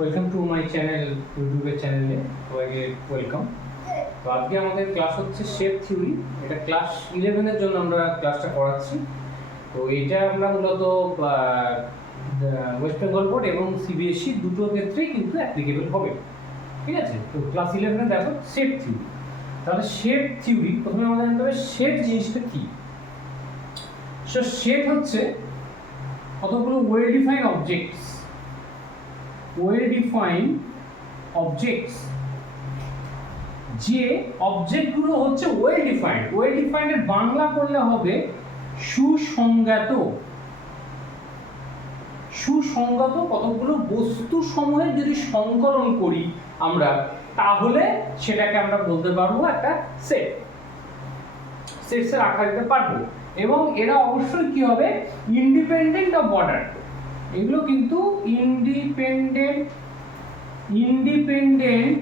Welcome to my channel, ইউটিউবের চ্যানেলে সবাইকে ওয়েলকাম। তো আজকে আমাদের ক্লাস হচ্ছে শেপ থিওরি। এটা ক্লাস 11-এর জন্য আমরা ক্লাসটা করাচ্ছি। তো এটা আমরা মূলত ওয়েস্ট বেঙ্গল বোর্ড এবং সিবিএসসি দুটো ক্ষেত্রেই কিন্তু অ্যাপ্লিকেবল হবে, ঠিক আছে? তো ক্লাস 11-এ দেখো শেপ থিওরি। তাহলে শেপ থিওরি প্রথমে আমাদের জানতে হবে শেপ জিনিসটা কি। সো শেপ হচ্ছে কতগুলো ওয়েল ডিফাইন্ড অবজেক্টস, যে অবজেক্টগুলো হচ্ছে ওয়েল ডিফাইন্ডের বাংলা করলে হবে সুসংজ্ঞাত। কতগুলো বস্তু সমূহের যদি সংকলন করি আমরা, তাহলে সেটাকে আমরা বলতে পারবো একটা সেটসের আকার দিতে পারবো। এবং এরা অবশ্যই কি হবে, ইন্ডিপেন্ডেন্ট অফ অর্ডার। এগুলো কিন্তু ইন্ডিপেন্ডেন্ট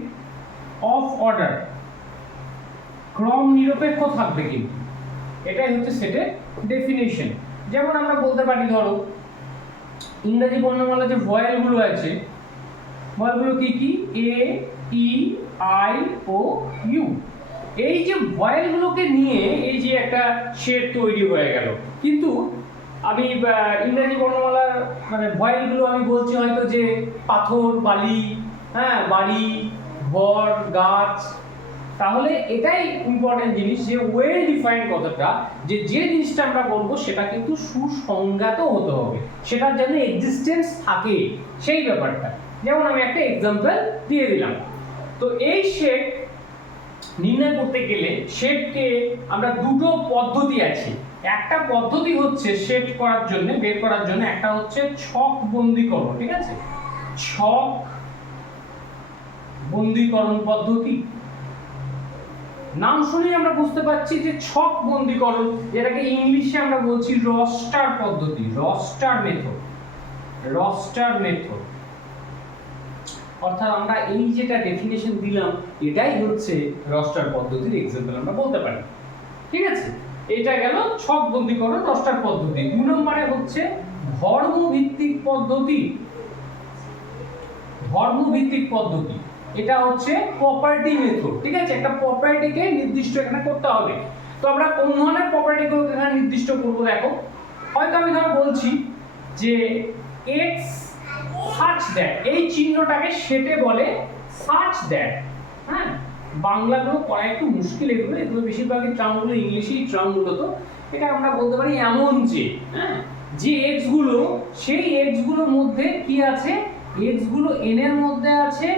অফ অর্ডার, ক্রম নিরপেক্ষ থাকবে কিন্তু। এটাই হচ্ছে সেটের ডেফিনেশন। যেমন আমরা বলতে পারি, ধরো ইংরেজি বর্ণমালা যে ভয়েলগুলো আছে, ভয়েলগুলো কি কি? এ, ই, আই, ও, ইউ। এই যে ভয়েলগুলোকে নিয়ে এই যে একটা শেড তৈরি হয়ে গেল। কিন্তু আমি ইংরেজি বর্ণমালার মানে ভয়েলগুলো আমি বলছি হয়তো যে পাথর, বালি, হ্যাঁ, বাড়ি, ঘর, গাছ। তাহলে এটাই ইম্পর্টেন্ট জিনিস যে ওয়েল ডিফাইন্ড কথাটা, যে জিনিসটা আমরা বলবো সেটা কিন্তু সুসংজ্ঞাত হতে হবে, সেটার জন্য এক্সিস্টেন্স থাকে, সেই ব্যাপারটা। যেমন আমি একটা এক্সাম্পল দিয়ে দিলাম। তো এই শেড নির্ণয় করতে গেলে শেডকে আমরা দুটো পদ্ধতি আছে। একটা পদ্ধতি হচ্ছে শেড করার জন্য, বের করার জন্য, একটা হচ্ছে ছক বন্দীকরণ, ঠিক আছে? ছক বন্দীকরণ পদ্ধতি। নাম শুনেই আমরা বুঝতে পারছি যে ছক বন্দীকরণ, যেটাকে ইংলিশে আমরা বলছি রস্টার পদ্ধতি, রস্টার মেথড। অর্থাৎ আমরা এই যেটা ডেফিনেশন দিলাম, এটাই হচ্ছে রস্টার পদ্ধতির এক্সাম্পল আমরা বলতে পারি, ঠিক আছে? এটা গেল ছক বন্দীকরণ, রস্টার পদ্ধতি। 2 নম্বরে হচ্ছে ধর্মভিত্তিক পদ্ধতি। এটা হচ্ছে প্রপার্টি মেথড, ঠিক আছে? একটা প্রপার্টিকে নির্দিষ্ট এখানে করতে হবে। তো আমরা কোন ধরনের প্রপার্টিগুলোকে এখানে নির্দিষ্ট করব? দেখো, হয়তো আমি ধরো বলছি যে x such that, এই চিহ্নটাকে সেটে বলে such that। হ্যাঁ, বাংলাগুলো করা একটু মুশকিল, এগুলো বেশিরভাগই টার্মগুলো ইংলিশেই টার্মগুলো। তো এটা আমরা বলতে পারি এমন যে, হ্যাঁ, যে x গুলো, সেই x গুলোর মধ্যে কি আছে, x গুলো n এর মধ্যে আছে।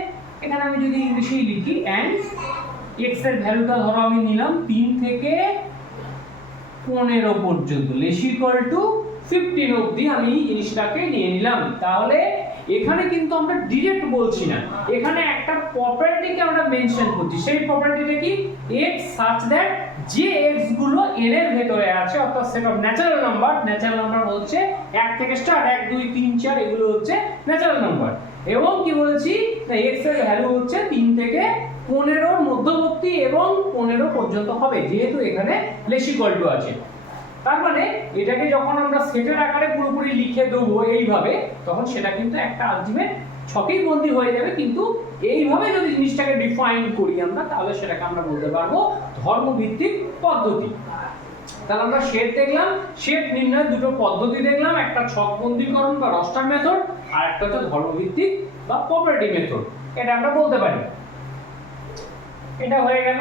এখানে আমি যদি ইংলিশেই লিখি and x এর ভ্যালুটা ধরো আমি নিলাম 3 থেকে 15 পর্যন্ত, লেস ইকুয়াল টু 15 অবধি আমি জিনিসটাকে নিয়ে নিলাম। তাহলে এখানে কিন্তু আমরা ডাইরেক্ট বলছি না, এখানে একটা প্রপার্টিকে আমরা মেনশন করছি। সেই প্রপার্টিটা কি? x such that যে x গুলো n এর ভেতরে আছে, অর্থাৎ সেট অফ ন্যাচারাল নাম্বার হচ্ছে 1 থেকে স্টার্ট, 1 2 3 4, এগুলো হচ্ছে ন্যাচারাল নাম্বার। এবং কি বলেছি, x এর ভ্যালু হচ্ছে 3 থেকে 15 মধ্যবর্তী এবং 15 পর্যন্ত হবে, যেহেতু এখানে লেস ইকুয়াল টু আছে। তার মানে এটাকে যখন আমরা সেটের আকারে পুরোপুরি লিখে দেবো এইভাবে, তখন সেটা কিন্তু একটা আলটিমেট ছকেই বন্দী হয়ে যাবে। কিন্তু এইভাবে যদি জিনিসটাকে ডিফাইন করি আমরা, তাহলে সেটাকে আমরা বলতে পারবো ধর্মভিত্তিক পদ্ধতি। তাহলে আমরা শেড দেখলাম, শেড নির্ণয় দুটো পদ্ধতি দেখলাম, একটা ছক বন্দীকরণ বা রস্টার মেথড, আর একটা হচ্ছে ধর্মভিত্তিক বা প্রপার্টি মেথড। এটা আমরা বলতে পারি। এটা হয়ে গেল।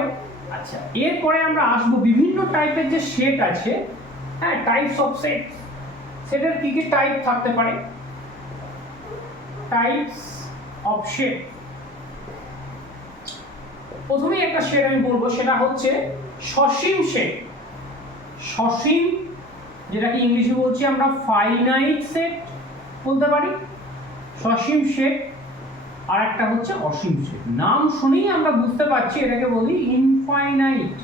আচ্ছা, এরপরে আমরা আসবো বিভিন্ন টাইপের যে শেড আছে, হ্যাঁ, টাইপস অফ সেটস। সেটের কি কি টাইপ থাকতে পারে? Types of shade. প্রথমেই একটা শেড আমি বলবো, সেটা হচ্ছে সসীম শেড। সসীম, যেটাকে ইংলিশে বলছি আমরা ফাইনাইট সেট বলতে পারি, সসীম শেড। আর একটা হচ্ছে অসীম শেড। নাম শুনেই আমরা বুঝতে পারছি এটাকে বলি ইনফাইনাইট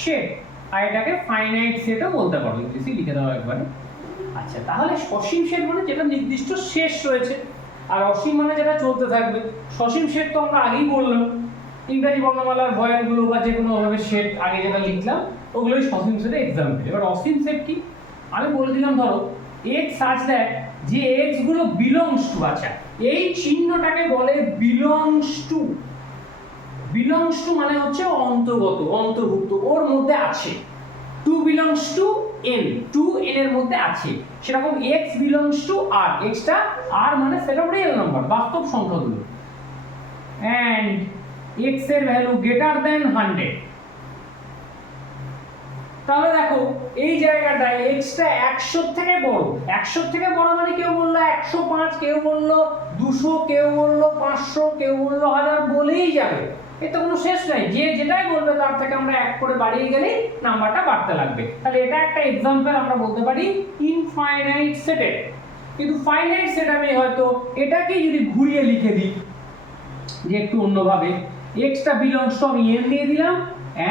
শেড, আর এটাকে ফাইনাইট সেটও বলতে পারো, ইংলিশে লিখে দাও একবারে। আচ্ছা, তাহলে সসীম শেড মানে যেটা নির্দিষ্ট শেষ রয়েছে, আর অসীম মানে যেটা চলতে থাকবে। সসীম শেড তো আমরা আগেই বললাম, ইংরেজি বর্ণমালার ভয়েলগুলো বা যে কোনো ভাবে শেড আগে যেটা লিখলাম ওগুলোই সসীম শেডের এক্সাম্পল। এবার অসীম শেড কি? আমি বলে দিলাম, ধরো x such that যে x গুলো belongs to, আচ্ছা এই চিহ্নটাকে বলে belongs to মানে হচ্ছে অন্তর্গত, অন্তর্ভুক্ত, ওর মধ্যে আছে। to belongs to n, to n এর মধ্যে আছে, সেরকম x belongs to r, x টা r মানে সেটা রিয়েল নাম্বার, বাস্তব সংখ্যাগুলো, and x এর ভ্যালু গ্রেটার দ্যান 100। তাহলে দেখো এই জায়গাটায় x টা 100 থেকে বড়, 100 থেকে বড় মানে কেউ বললো 105, কেউ বললো 200, কেউ বললো 500, কেউ বললো 1000, বলেই যাবে, এটা কোনো শেষ নাই, যে যেটাই বলবে তার থেকে আমরা এক করে বাড়িয়ে গেলেই নাম্বারটা বাড়তে লাগবে। তাহলে এটা একটা एग्जांपल আমরা বলতে পারি ইনফাইনাইট সেটের। কিন্তু ফাইনাইট সেট আমি হয়তো এটাকে যদি ঘুরিয়ে লিখে দিই যে একটু অন্যভাবে, x টা বিলংস টু আমি n দিয়ে দিলাম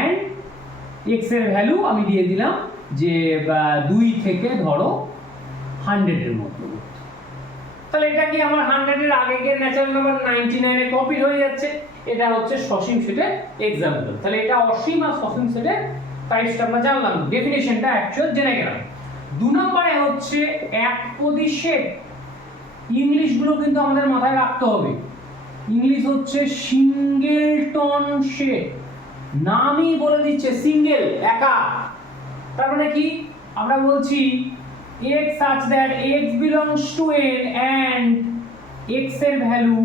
এন্ড x এর ভ্যালু আমি দিয়ে দিলাম যে 2 থেকে ধরো 100 এর মধ্যে। তাহলে এটা কি আমার 100 এর আগে গিয়ে ন্যাচারাল নাম্বার 99 এ কপি হয়ে যাচ্ছে। এটা হচ্ছে সসীম সেটের एग्जांपल। তাহলে এটা অসীম আর সসীম সেটের টাইপসটা আমরা জানলাম, ডেফিনিশনটা অ্যাকচুয়াল জেনে গেলাম। 2 নম্বরে হচ্ছে একপদী সেট। ইংলিশ গুলো কিন্তু আমাদের মাথায় রাখতে হবে। ইংলিশ হচ্ছে সিঙ্গেলটন সেট, নামই বলে দিচ্ছে সিঙ্গেল, একা। তার মানে কি আমরা বলছি x such that x belongs to n and x এর ভ্যালু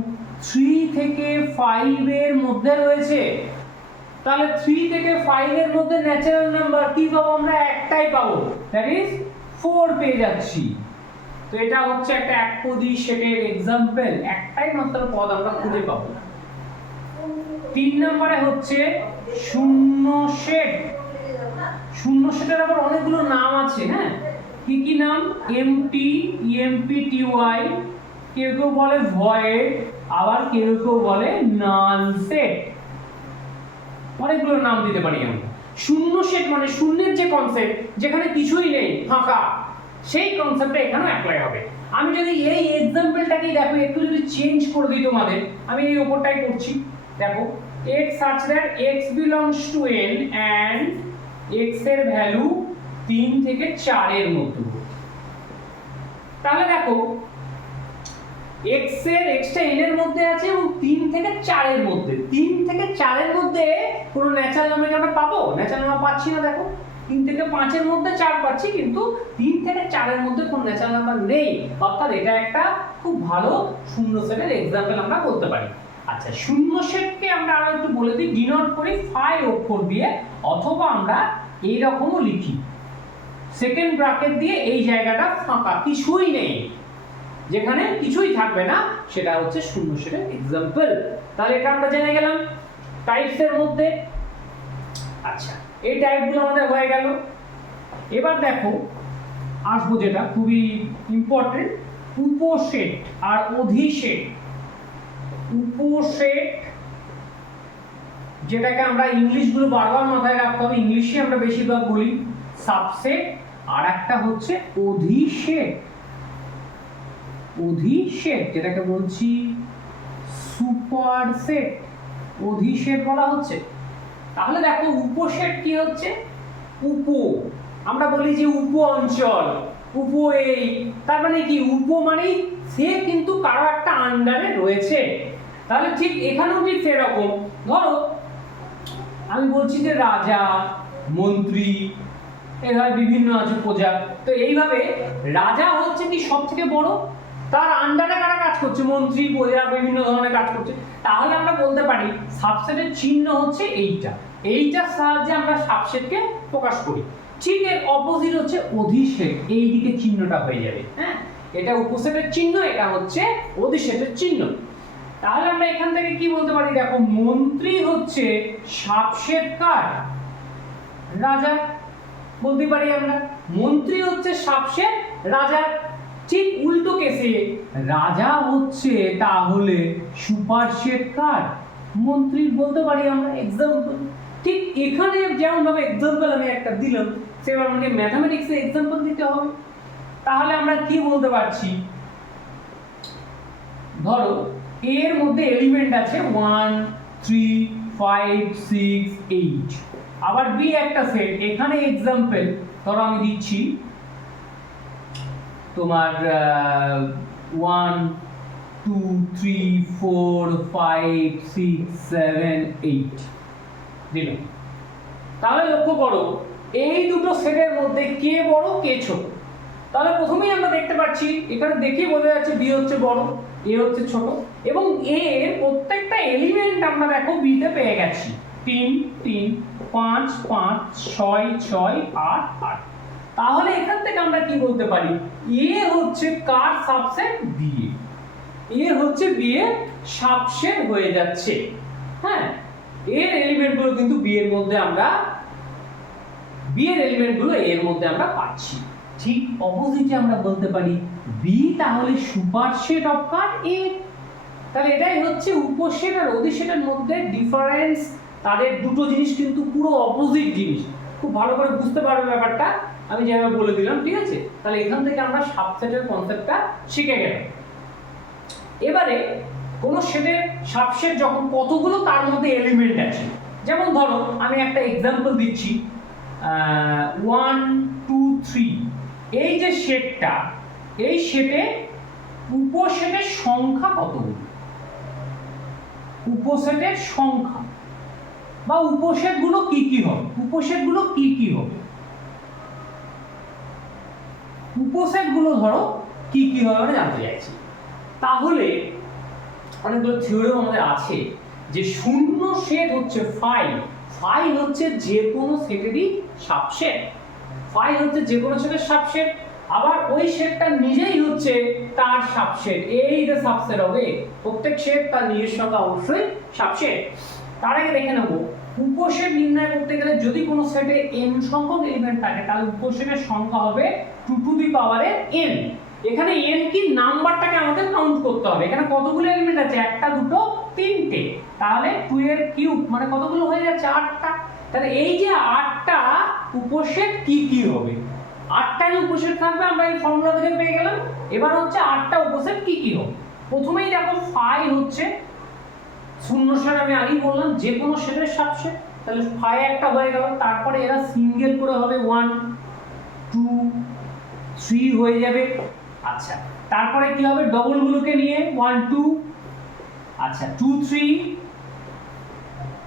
3 থেকে 5 এর মধ্যে রয়েছে। তাহলে 3 থেকে 5 এর মধ্যে ন্যাচারাল নাম্বার কি পাবো আমরা? একটাই পাবো, দ্যাট ইজ 4 পেয়ে যাচ্ছি। তো এটা হচ্ছে একটা একপদী সেটের एग्जांपल, একটাই মাত্র পদ আমরা খুঁজে পাবো। 3 নম্বরে হচ্ছে শূন্য সেট। শূন্য সেটের আবার অনেকগুলো নাম আছে, হ্যাঁ, কি কি নাম? এমটি, empty, কেউ কেউ বলে ভয়েড, আবার কেউ কেউ বলে নাল সেট, অনেকগুলো নাম দিতে পারি আমরা। শূন্য সেট মানে শূন্যের যে কনসেপ্ট, যেখানে কিছুই নেই, ফাঁকা, সেই কনসেপ্টটা এখানে অ্যাপ্লাই হবে। আমি যদি এই एग्जांपलটাকেই দেখো একটু যদি চেঞ্জ করে দিই তোমাদের, আমি এই উপরটাই করছি, দেখো x such that x belongs to n and x এর ভ্যালু 3 থেকে 4 এর মধ্যে। তাহলে দেখো x টা n এর মধ্যে আছে এবং 3 থেকে 4 এর মধ্যে। 3 থেকে 4 এর মধ্যে কোনো ন্যাচারাল নাম্বার আমরা পাবো? ন্যাচারাল নাম্বার পাচ্ছি না। দেখো 3 থেকে 5 এর মধ্যে 4 পাচ্ছি, কিন্তু 3 থেকে 4 এর মধ্যে কোনো ন্যাচারাল নাম্বার নেই। অর্থাৎ এটা একটা খুব ভালো শূন্য সেটের एग्जांपल আমরা বলতে পারি। আচ্ছা, শূন্য সেটকে আমরা আরো একটু বলে দিই, ডিনোট করি ফাই অক্ষর দিয়ে, অথবা আমরা এই রকমও লিখি, সেকেন্ড ব্র্যাকেট দিয়ে এই জায়গাটা ফাঁকা, কিছুই নেই, যেখানে কিছুই থাকবে না, সেটা হচ্ছে শূন্য সেটের एग्जांपल। তাহলে এটা আমরা জেনে গেলাম টাইপসের মধ্যে। আচ্ছা, এই টাইপগুলো আমাদের হয়ে গেল। এবার দেখো আসবো যেটা খুবই ইম্পর্টেন্ট, উপসেট আর অধিসেট। উপসেট যেটাকে আমরা ইংলিশগুলো বারবার মাথায় রাখতে হবে, ইংলিশে আমরা বেশিরভাগ বলি সাবসেট, আর একটা হচ্ছে অধিসেট। অধিসেট যেটাকে বলছি সুপারসেট, অধিসেট বলা হচ্ছে। তাহলে দেখো উপসেট কি হচ্ছে? উপ, আমরা বলি যে উপ অঞ্চল, উপ এই, তার মানে কি উপ মানে সে কিন্তু কারো একটা আন্ডারে রয়েছে। তাহলে ঠিক এখানেও ঠিক সেরকম, ধরো আমি বলছি যে রাজা, মন্ত্রী, এভাবে বিভিন্ন আছে, প্রজা। তো এইভাবে রাজা হচ্ছে কি সব থেকে বড়, তার আন্ডারে কারা কাজ করছে? মন্ত্রী, প্রজা, বিভিন্ন ধরনের কাজ করছে। তাহলে আমরা বলতে পারি সাবসেটের চিহ্ন হচ্ছে এইটা, এইটার সাহায্যে আমরা সাবসেটকে প্রকাশ করি। ঠিক এর অপোজিট হচ্ছে অধিসেট, এই দিকে চিহ্নটা হয়ে যাবে, হ্যাঁ, এটা উপসেটের চিহ্ন, এটা হচ্ছে অধিসেটের চিহ্ন। তাহলে আমরা এখান থেকে কি বলতে পারি? দেখো মন্ত্রী হচ্ছে সাবসেট কার? রাজা, বলতে পারি আমরা মন্ত্রী হচ্ছে সাবসেট রাজা। ঠিক উল্টো কেসে রাজা হচ্ছে তাহলে সুপারসেট কার? মন্ত্রী, বলতে পারি আমরা। एग्जांपल ঠিক এখানে যেমন ভাবে एग्जांपल আমি একটা দিলাম, সেভাবে আমাকে ম্যাথমেটিক্সে एग्जांपल দিতে হবে। তাহলে আমরা কি বলতে পারছি? ধরো এর মধ্যে এলিমেন্ট আছে 1 3 5 6 8, আবার বি একটা সেট, এখানে एग्जांपल ধরো আমি দিচ্ছি তোমার 1 2 3 4 5 6 7 8 দিলাম। তাহলে লক্ষ্য করো এই দুটো সেটের মধ্যে কে বড় কে ছোট। তাহলে প্রথমেই আমরা দেখতে পাচ্ছি এখানে দেখেই বোঝা যাচ্ছে বি হচ্ছে বড়, এ হচ্ছে ছোট, এবং এ এর প্রত্যেকটা এলিমেন্ট আমরা দেখো বি তে পেয়ে গেছি 3 3 5 5 6 6 8 8। তাহলে এখান থেকে আমরা কি বলতে পারি, এ হচ্ছে কার সাবসেট, বি এ হচ্ছে বি এর সাবসেট হয়ে যাচ্ছে। হ্যাঁ, এর এলিমেন্টগুলো কিন্তু বি এর মধ্যে আমরা বি এর এলিমেন্টগুলো এর মধ্যে আমরা পাচ্ছি। ঠিক অপোজিটে আমরা বলতে পারি বি তাহলে সুপারসেট অফ কার, এ। তাহলে এটাই হচ্ছে উপসেট আর অধিসেটের মধ্যে ডিফারেন্স। তাদের দুটো জিনিস কিন্তু পুরো অপোজিট জিনিস, খুব ভালো করে বুঝতে পারবে ব্যাপারটা আমি যেভাবে বলে দিলাম, ঠিক আছে। তাহলে এখান থেকে আমরা সাবসেটের কনসেপ্টটা শিখে গেলাম। এবারে কোন সেটের সাবসেট যখন কতগুলো তার মধ্যে এলিমেন্ট আছে, যেমন ধরো আমি একটা এক্সাম্পল দিচ্ছি 1 2 3, এই যে সেটটা, এই সেটে উপসেটের সংখ্যা কতগুলো, উপসেটের সংখ্যা বা উপসেটগুলো কি কি হবে, উপসেটগুলো কি কি হবে, উপসেটগুলো ধরো কি কি হবে আমরা জানতে চাইছি। তাহলে অনেকগুলো থিওরিও আমাদের আছে যে শূন্য সেট হচ্ছে ফাই, ফাই হচ্ছে যে কোনো সেটেরই সাবসেট, ফাই হচ্ছে যে কোনো সেটের সাবসেট, আবার ওই সেটটা নিজেই হচ্ছে তার সাবসেট। এই যে সাবসেট হবে, প্রত্যেক সেট তার নিজের সঙ্গে অবশ্যই সাবসেট। তার আগে দেখে নেব উপসেট নির্ণয় করতে গেলে যদি কোনো সেটে n সংখ্যক এলিমেন্ট থাকে তাহলে উপসেটের সংখ্যা হবে 2 টু দি পাওয়ারে n। এখানে n কি, নাম্বারটাকে আমাদের কাউন্ট করতে হবে। এখানে কতগুলো এলিমেন্ট আছে, একটা দুটো তিনটে, তাহলে 2 এর কিউব মানে কতগুলো হয়ে যাচ্ছে, 8টা। তাহলে এই যে 8টা উপসেট কি কি হবে, 8টাই উপসেট থাকবে, আমরা এই ফর্মুলা থেকে পেয়ে গেলাম। এবার হচ্ছে 8টা উপসেট কি কি হবে। প্রথমেই দেখো ফাই হচ্ছে শূন্য সেট, আমি আগেই বললাম যে কোনো সেটের সাবসেট, তাহলে ফাই একটা হয়ে গেল। তারপরে এরা সিঙ্গেল করে হবে 1 2 3 হয়ে যাবে। আচ্ছা, তারপরে কি হবে, ডবল গুলোকে নিয়ে 1 2, আচ্ছা 2 3,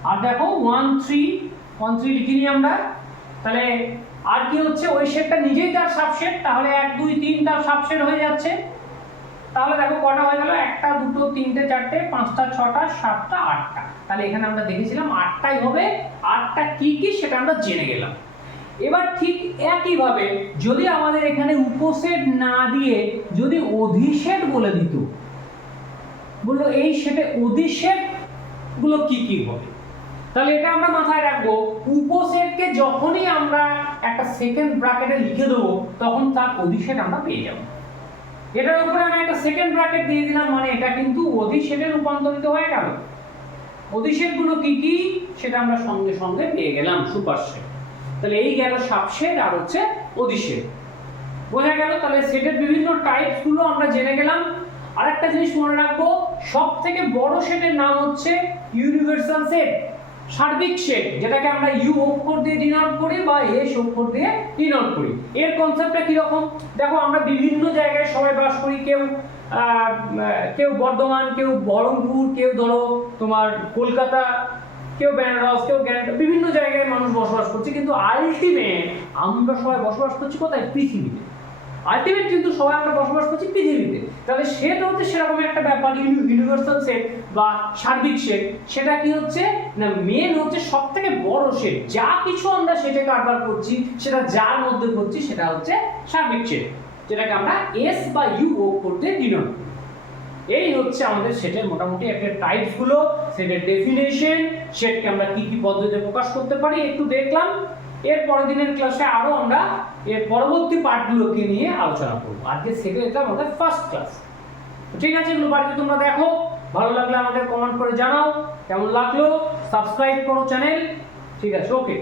আর দেখো 1 3 1 3 লিখিনি আমরা। তাহলে আর কি হচ্ছে, ওই সেটটা নিজেই তার সাবসেট, তাহলে 1 2 3 তার সাবসেট হয়ে যাচ্ছে। তাহলে দেখো কটা হয়ে গেল, একটা দুটো তিনটে চারটে পাঁচটা ছটা সাতটা আটটা। তাহলে এখানে আমরা দেখেছিলাম 8টাই হবে, 8টা কি কি সেটা আমরা জেনে গেলাম। এবার ঠিক একই ভাবে যদি আমাদের এখানে উপসেট না দিয়ে যদি অধিসেট বলে দিত, বললো এই সেটে অধিসেট গুলো কি কি হবে, তাহলে এটা আমরা মাথায় রাখবো। উপসেটকে যখনই আমরা একটা সেকেন্ড ব্র্যাকেটে লিখে দেবো তখন তার অধিসেট আমরা পেয়ে যাব। এটার উপরে আমি একটা সেকেন্ড ব্র্যাকেট দিয়ে দিলাম, মানে এটা কিন্তু অধিসেটে রূপান্তরিত হয়ে গেল। অধিসেটগুলো কি কি সেটা আমরা সঙ্গে সঙ্গে পেয়ে গেলাম, সুপারসেট। তাহলে এই গেল সাবসেট আর হচ্ছে অধিসেট, বোঝা গেল। তাহলে সেটের বিভিন্ন টাইপস গুলো আমরা জেনে গেলাম। আরেকটা জিনিস মনে রাখবো, সবথেকে বড় সেটের নাম হচ্ছে ইউনিভার্সাল সেট, সার্বিক সেট, যেটাকে আমরা ইউ অক্ষর দিয়ে ডিনোট করি বা এস অক্ষর দিয়ে ডিনোট করি। এর কনসেপ্টটা কি রকম দেখো, আমরা বিভিন্ন জায়গায় সবাই বাস করি, কেউ বর্ধমান, কেউ বহরমপুর, কেউ ধরো তোমার কলকাতা, কেউ বেনারস, কেউ বিভিন্ন জায়গায় মানুষ বসবাস করছে, কিন্তু আলটিমেট আমরা সবাই বসবাস করছি কোথায়, পৃথিবীতে। আলটিমেট কিন্তু সবাই আমরা বসবাস করছি পৃথিবীতে। তাহলে সেট হচ্ছে সেরকম একটা ব্যাপার, ইউনিভার্সাল সেট বা সার্বিক সেট। সেটা কি হচ্ছে না, মেন হচ্ছে সবথেকে বড় সেট, যা কিছু আমরা সেটে কারবার করছি সেটা যার মধ্যে করছি সেটা হচ্ছে সার্বিক সেট, যেটাকে আমরা এস বা ইউ করতে ডিনোট করি। এই হচ্ছে আমাদের সেটের মোটামুটি একটা টাইপস গুলো, সেটের ডেফিনেশন, সেটকে আমরা কি কি পদ্ধতিতে প্রকাশ করতে পারি একটু দেখলাম। এর পরের দিনের ক্লাসে আরো আমরা এর পরবর্তী পার্টগুলোকে নিয়ে আলোচনা করব। আজকে সেটের এটা আমাদের ফার্স্ট ক্লাস, ঠিক আছে। এগুলো বাড়িতে তোমরা দেখো, ভালো লাগলে আমাদের কমেন্ট করে জানাও কেমন লাগলো, সাবস্ক্রাইব করো চ্যানেল, ঠিক আছে, ওকে।